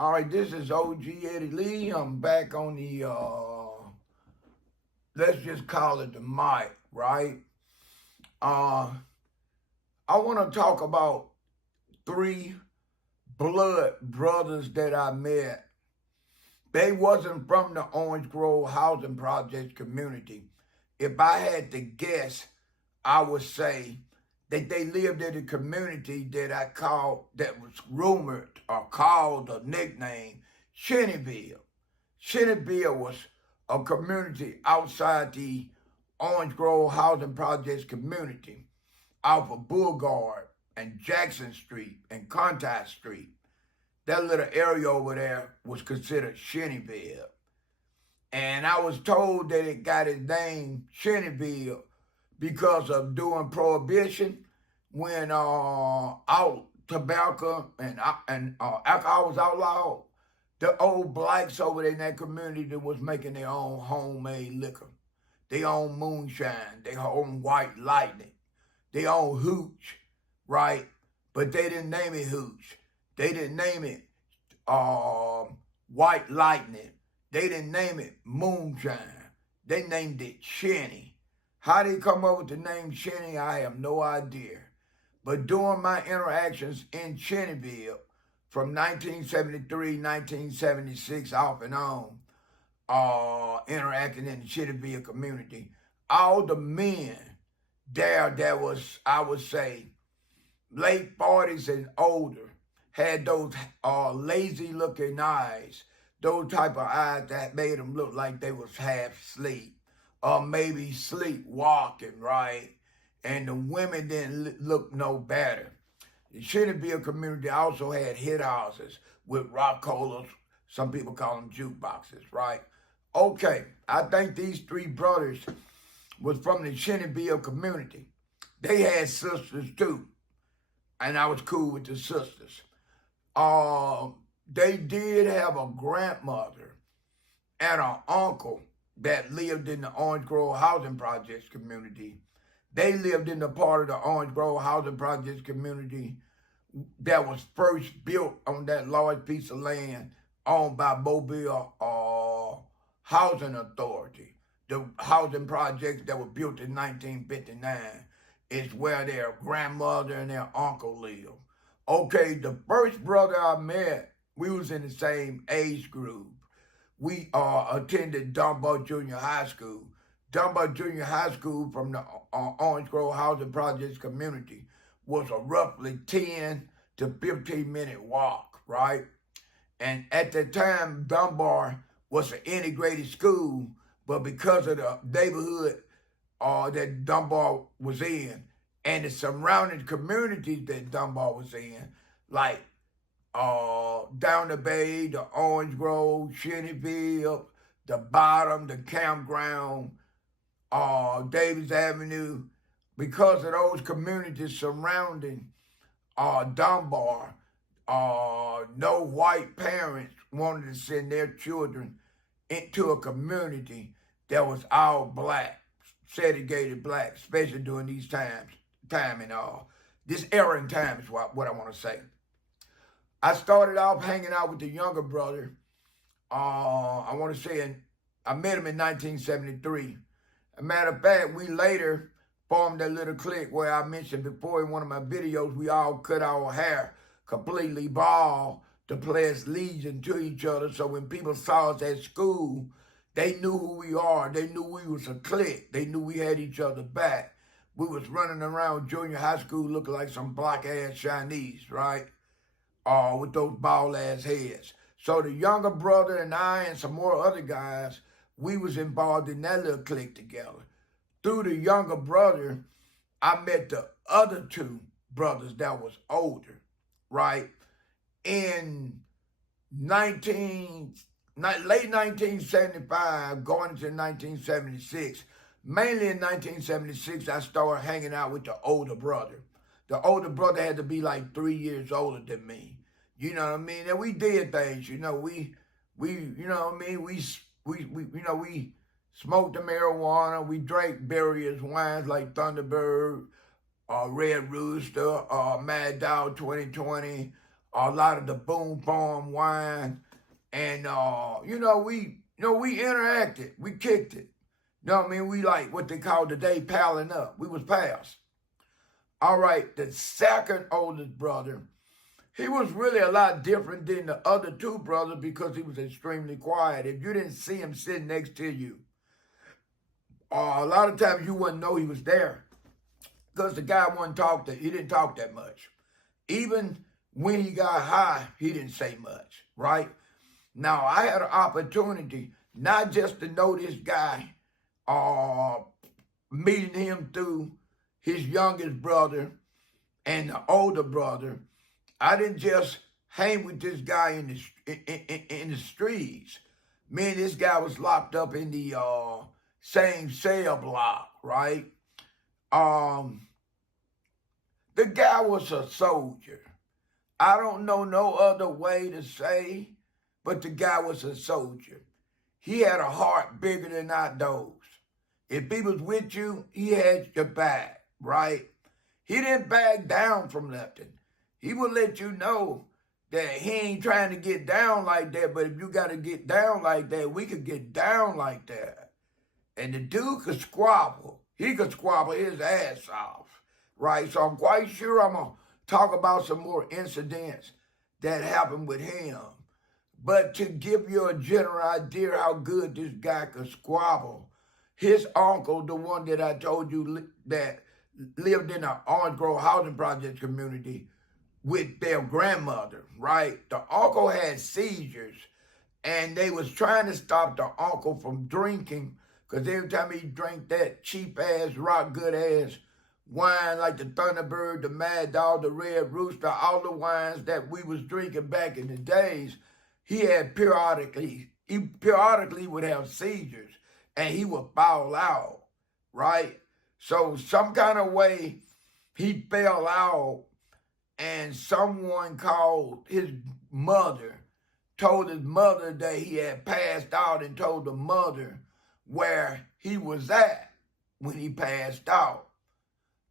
All right, this is OG Eddie Lee. I'm back on the, let's just call it the mic, right? Uh, I want to talk about three blood brothers that I met. They wasn't from the Orange Grove Housing Project community. If I had to guess, I would say that they lived in a community that I called, that was rumored or called or nicknamed Shennyville. Shennyville was a community outside the Orange Grove Housing Projects community off of Boulevard and Jackson Street and Contact Street. That little area over there was considered Shennyville. And I was told that it got its name Shennyville because of during Prohibition when out tobacco and alcohol was outlawed. The old blacks over there in that community that was making their own homemade liquor, their own moonshine, their own white lightning, their own hooch, right? But they didn't name it hooch. They didn't name it white lightning. They didn't name it moonshine. They named it Shenny. How they come up with the name Shenny, I have no idea. But during my interactions in Shennyville, from 1973, 1976, off and on, interacting in the Shennyville community, all the men there that was, I would say, late 40s and older, had those lazy-looking eyes, those type of eyes that made them look like they was half asleep, or maybe sleepwalking, right? And the women didn't look no better. The Shennyville community also had hit houses with rock colas. Some people call them jukeboxes, right? Okay, I think these three brothers was from the Shennyville community. They had sisters too, and I was cool with the sisters. They did have a grandmother and an uncle that lived in the Orange Grove Housing Projects community. They lived in the part of the Orange Grove Housing Projects community that was first built on that large piece of land owned by Mobile Housing Authority. The housing projects that were built in 1959 is where their grandmother and their uncle lived. Okay, the first brother I met, we was in the same age group. We attended Dunbar Junior High School. Dunbar Junior High School from the Orange Grove Housing Projects community was a roughly 10 to 15-minute walk, right? And at the time, Dunbar was an integrated school, but because of the neighborhood that Dunbar was in and the surrounding communities that Dunbar was in, like down the bay, the Orange Grove, Shennyville, the Bottom, the Campground, Davis Avenue, because of those communities surrounding Dunbar, no white parents wanted to send their children into a community that was all black, segregated black, especially during these times, this era in time is what I want to say. I started off hanging out with the younger brother. I want to say I met him in 1973. As a matter of fact, we later formed that little clique where I mentioned before in one of my videos, we all cut our hair completely bald to pledge allegiance to each other. So when people saw us at school, they knew who we are. They knew we was a clique. They knew we had each other back. We was running around junior high school looking like some black-ass Chinese, right? With those bald-ass heads. So the younger brother and I and some more other guys, we was involved in that little clique together. Through the younger brother, I met the other two brothers that was older, right? In late 1975, going into 1976, mainly in 1976, I started hanging out with the older brother. The older brother had to be like 3 years older than me. You know what I mean? And we did things, you know, we you know what I mean? We smoked the marijuana, we drank various wines like Thunderbird, Red Rooster, Mad Dog 2020, a lot of the Boom Farm wine, and we interacted, we kicked it. You know what I mean? We like what they call today palling up. We was pals. All right, the second oldest brother, he was really a lot different than the other two brothers because he was extremely quiet. If you didn't see him sitting next to you, a lot of times you wouldn't know he was there because the guy he didn't talk that much. Even when he got high, he didn't say much, right? Now, I had an opportunity not just to know this guy, meeting him through his youngest brother and the older brother. I didn't just hang with this guy in the streets. Me and this guy was locked up in the same cell block, right? The guy was a soldier. I don't know no other way to say, but the guy was a soldier. He had a heart bigger than our dogs. If he was with you, he had your back, right? He didn't back down from nothing. He would let you know that he ain't trying to get down like that, but if you got to get down like that, we could get down like that. And the dude could squabble. He could squabble his ass off, right? So I'm quite sure I'm going to talk about some more incidents that happened with him. But to give you a general idea how good this guy could squabble, his uncle, the one that I told you that lived in an Orange Grove housing project community with their grandmother, right? The uncle had seizures, and they was trying to stop the uncle from drinking because every time he drank that cheap-ass, rock-good-ass wine like the Thunderbird, the Mad Dog, the Red Rooster, all the wines that we was drinking back in the days, he periodically would have seizures, and he would foul out, right? So some kind of way he fell out, and someone called his mother, told his mother that he had passed out, and told the mother where he was at when he passed out.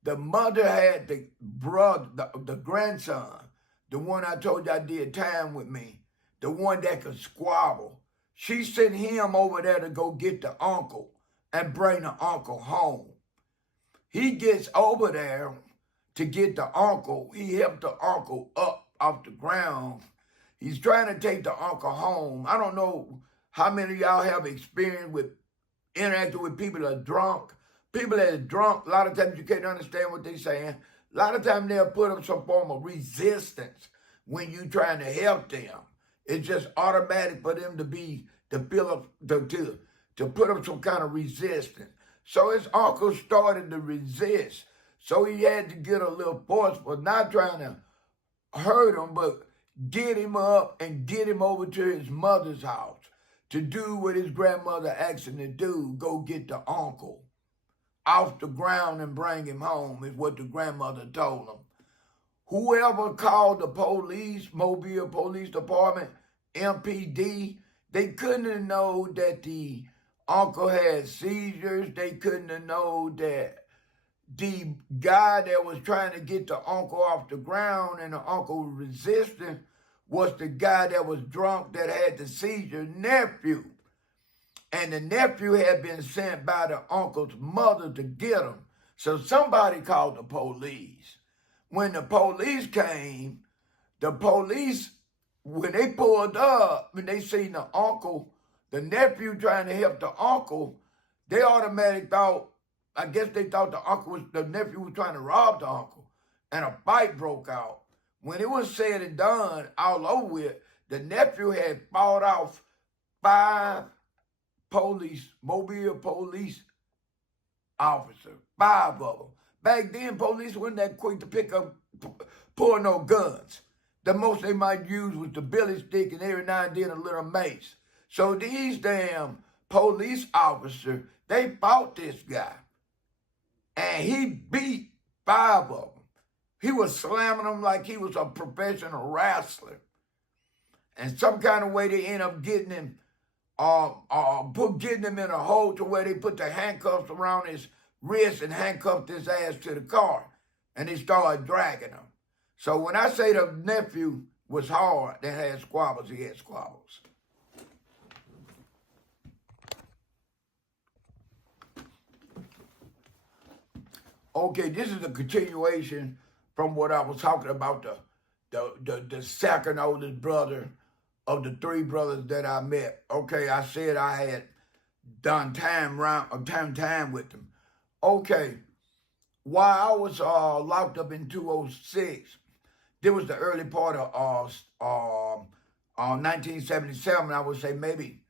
The mother had the brother, the grandson, the one I told you I did time with me, the one that could squabble. She sent him over there to go get the uncle and bring the uncle home. He gets over there to get the uncle. He helped the uncle up off the ground. He's trying to take the uncle home. I don't know how many of y'all have experience with interacting with people that are drunk. People that are drunk, a lot of times you can't understand what they're saying. A lot of times they'll put up some form of resistance when you're trying to help them. It's just automatic for them to put up some kind of resistance. So his uncle started to resist. So he had to get a little forceful, not trying to hurt him, but get him up and get him over to his mother's house to do what his grandmother asked him to do, go get the uncle off the ground and bring him home, is what the grandmother told him. Whoever called the police, Mobile Police Department, MPD, they couldn't have known that the uncle had seizures. They couldn't have known that the guy that was trying to get the uncle off the ground and the uncle was resisting was the guy that was drunk that had the seizure, nephew. And the nephew had been sent by the uncle's mother to get him. So somebody called the police. When the police came, when they pulled up, when they seen the uncle, the nephew trying to help the uncle, they automatically thought, I guess they thought the nephew was trying to rob the uncle. And a fight broke out. When it was said and done, all over with, the nephew had fought off 5 Mobile police officers, 5 of them. Back then, police weren't that quick to pull no guns. The most they might use was the billy stick and every now and then a little mace. So these damn police officers, they fought this guy. And he beat 5 of them. He was slamming them like he was a professional wrestler. And some kind of way they end up getting him getting him in a hole to where they put the handcuffs around his wrist and handcuffed his ass to the car. And they started dragging him. So when I say the nephew was hard that had squabbles, he had squabbles. Okay, this is a continuation from what I was talking about, the second oldest brother of the three brothers that I met. Okay, I said I had done time with them. Okay, while I was locked up in 206, there was the early part of 1977. I would say maybe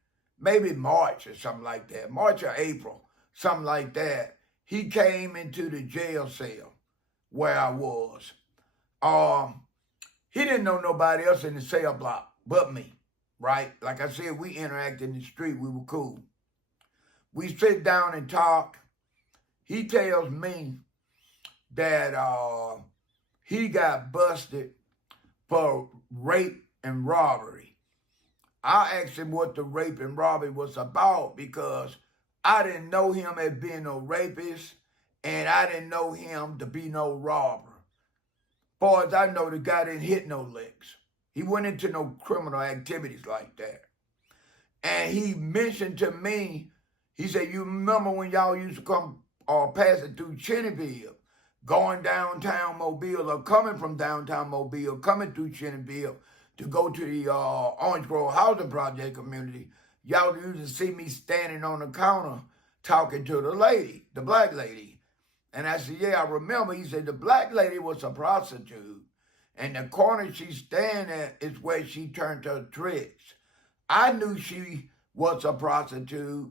March or something like that, March or April, something like that. He came into the jail cell where I was. He didn't know nobody else in the cell block but me, right? Like I said, we interacted in the street. We were cool. We sit down and talk. He tells me that he got busted for rape and robbery. I asked him what the rape and robbery was about because I didn't know him as being no rapist, and I didn't know him to be no robber. Far as I know, the guy didn't hit no licks. He went into no criminal activities like that. And he mentioned to me, he said, you remember when y'all used to come passing through Cheneyville, going downtown Mobile or coming from downtown Mobile, coming through Cheneyville to go to the Orange Grove Housing Project community. Y'all used to see me standing on the counter talking to the lady, the black lady. And I said, yeah, I remember. He said, the black lady was a prostitute. And the corner she stand at is where she turned her tricks. I knew she was a prostitute,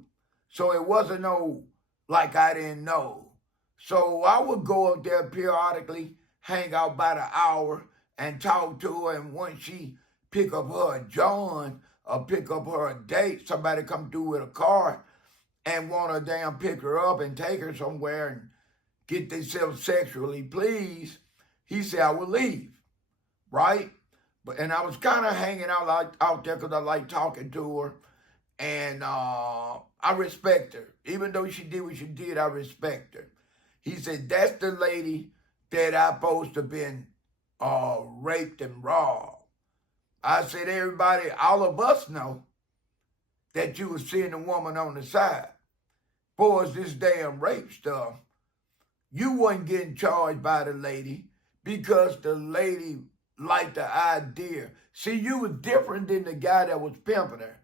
so it wasn't no, like I didn't know. So I would go up there periodically, hang out by the hour, and talk to her. And once she pick up her John or pick up her date, somebody come through with a car and want to damn pick her up and take her somewhere and get themselves sexually pleased, he said, I would leave, right? And I was kind of hanging out there because I like talking to her, and I respect her. Even though she did what she did, I respect her. He said, that's the lady that I supposed to have been raped and robbed. I said, everybody, all of us know that you was seeing a woman on the side. For us, this damn rape stuff, you wasn't getting charged by the lady because the lady liked the idea. See, you was different than the guy that was pimping her.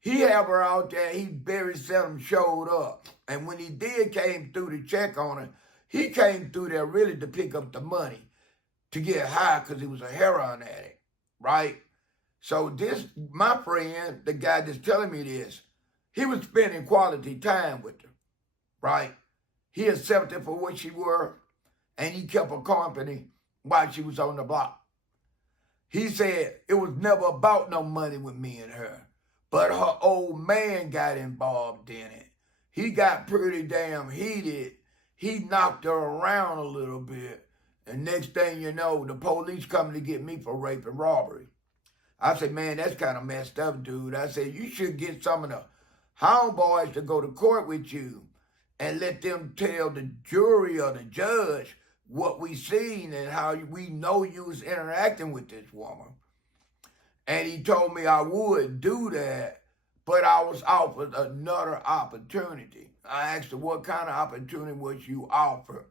He had her out there, he very seldom showed up. And when he did came through to check on her, he came through there really to pick up the money, to get high because he was a heroin addict, right? So this, my friend, the guy that's telling me this, he was spending quality time with her, right? He accepted for what she were, and he kept her company while she was on the block. He said it was never about no money with me and her, but her old man got involved in it. He got pretty damn heated. He knocked her around a little bit, and next thing you know, the police coming to get me for rape and robbery. I said, man, that's kind of messed up, dude. I said, you should get some of the homeboys to go to court with you and let them tell the jury or the judge what we seen and how we know you was interacting with this woman. And he told me I would do that, but I was offered another opportunity. I asked him, what kind of opportunity was you offered?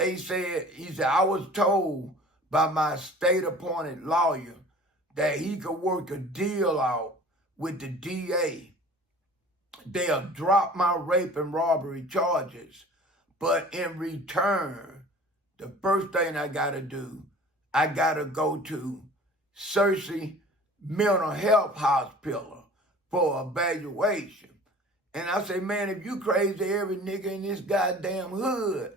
He said, I was told by my state-appointed lawyer that he could work a deal out with the DA. They'll drop my rape and robbery charges, but in return, the first thing I got to do, I got to go to Cersei Mental Health Hospital for evaluation. And I say, man, if you crazy, every nigga in this goddamn hood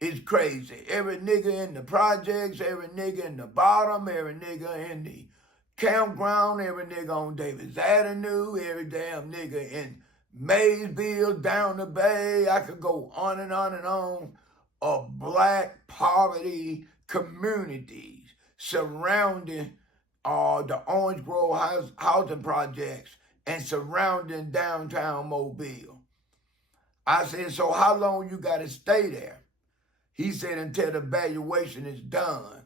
is crazy. Every nigga in the projects, every nigga in the bottom, every nigga in the campground, every nigga on Davis Avenue, every damn nigga in Maysville, down the bay. I could go on and on and on of black poverty communities surrounding the Orange Grove housing projects and surrounding downtown Mobile. I said, so how long you got to stay there? He said, until the evaluation is done.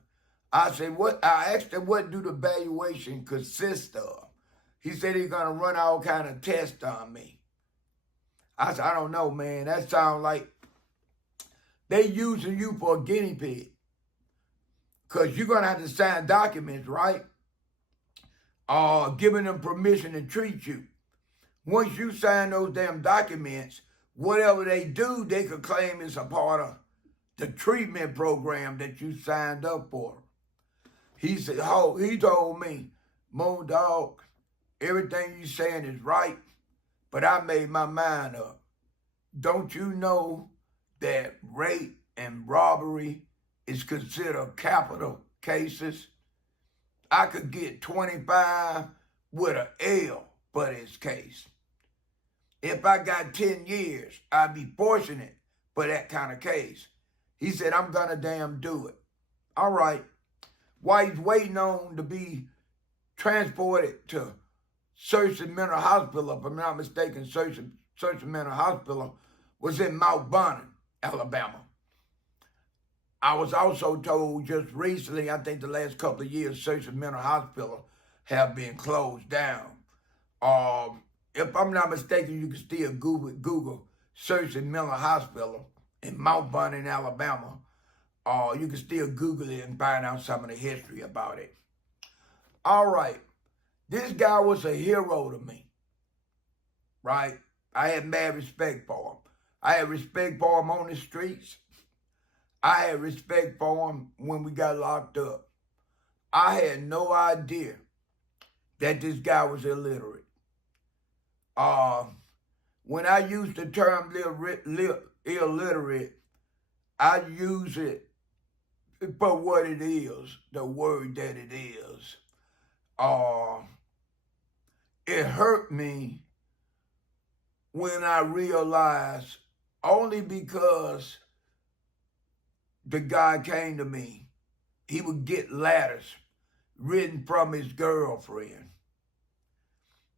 I asked him, what do the evaluation consist of? He said he's going to run all kind of tests on me. I said, I don't know, man. That sounds like they using you for a guinea pig. Because you're going to have to sign documents, right? Giving them permission to treat you. Once you sign those damn documents, whatever they do, they could claim it's a part of the treatment program that you signed up for. He said, oh, he told me, Moon Dog, everything you saying is right, but I made my mind up. Don't you know that rape and robbery is considered capital cases? I could get 25 with an L for this case. If I got 10 years, I'd be fortunate for that kind of case. He said, I'm going to damn do it. All right. While he's waiting on to be transported to Searcy Mental Hospital, if I'm not mistaken, Searcy Mental Hospital was in Mount Vernon, Alabama. I was also told just recently, I think the last couple of years, Searcy Mental Hospital have been closed down. If I'm not mistaken, you can still Google Searcy Mental Hospital in Mount Vernon, Alabama. You can still Google it and find out some of the history about it. All right. This guy was a hero to me, right? I had mad respect for him. I had respect for him on the streets. I had respect for him when we got locked up. I had no idea that this guy was illiterate. When I use the term illiterate, I use it for what it is, the word that it is. It hurt me when I realized, only because the guy came to me, he would get letters written from his girlfriend.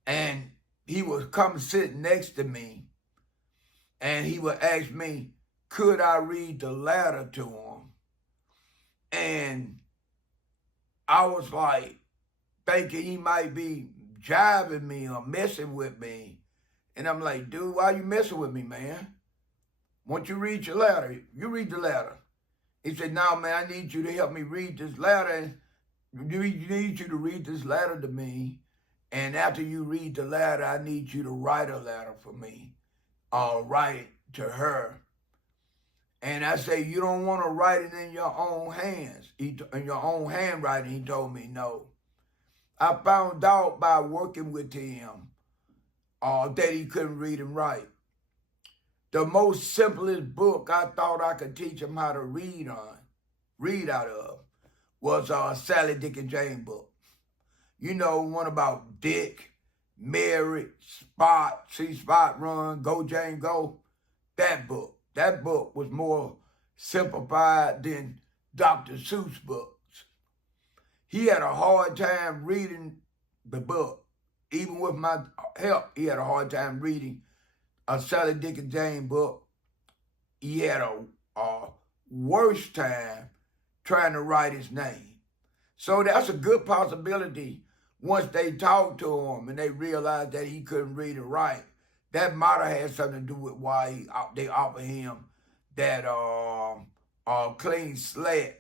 And he would come sit next to me and he would ask me, could I read the letter to him? And I was like, thinking he might be jiving me or messing with me. And I'm like, dude, why you messing with me, man? Once you read your letter, you read the letter. He said, no, man, I need you to help me read this letter. You need you to read this letter to me. And after you read the letter, I need you to write a letter for me. Write it to her. And I say, you don't want to write it in your own hands, in your own handwriting. He told me no. I found out by working with him that he couldn't read and write. The most simplest book I thought I could teach him how to read out of, was Sally, Dick, and Jane book. You know, one about Dick, Mary, Spot, see Spot run, go Jane go. That book. That book was more simplified than Dr. Seuss books. He had a hard time reading the book. Even with my help, he had a hard time reading a Sally, Dick, and Jane book. He had a worse time trying to write his name. So that's a good possibility once they talked to him and they realized that he couldn't read and write. That might have had something to do with why they offered him that clean slate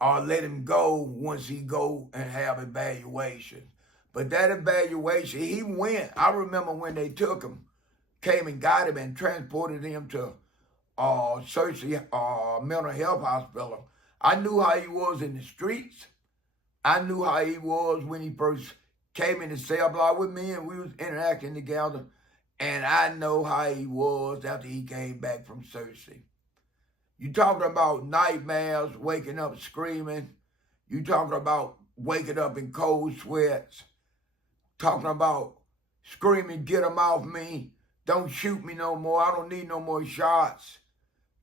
or let him go once he go and have evaluation. But that evaluation, he went. I remember when they took him, came and got him and transported him to Searcy Mental Health Hospital. I knew how he was in the streets. I knew how he was when he first came in the cell block with me and we was interacting together. And I know how he was after he came back from Searcy. You talking about nightmares, waking up screaming. You talking about waking up in cold sweats. Talking about screaming, get him off me. Don't shoot me no more. I don't need no more shots.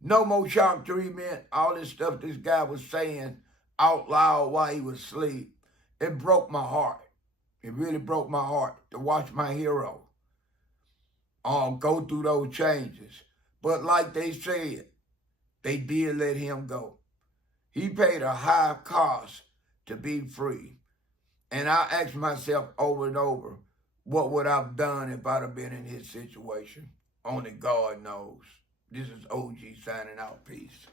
No more shock treatment. All this stuff this guy was saying out loud while he was asleep. It broke my heart. It really broke my heart to watch my hero go through those changes. But like they said, they did let him go. He paid a high cost to be free. And I ask myself over and over, what would I have done if I'd have been in his situation? Only God knows. This is OG signing out. Peace.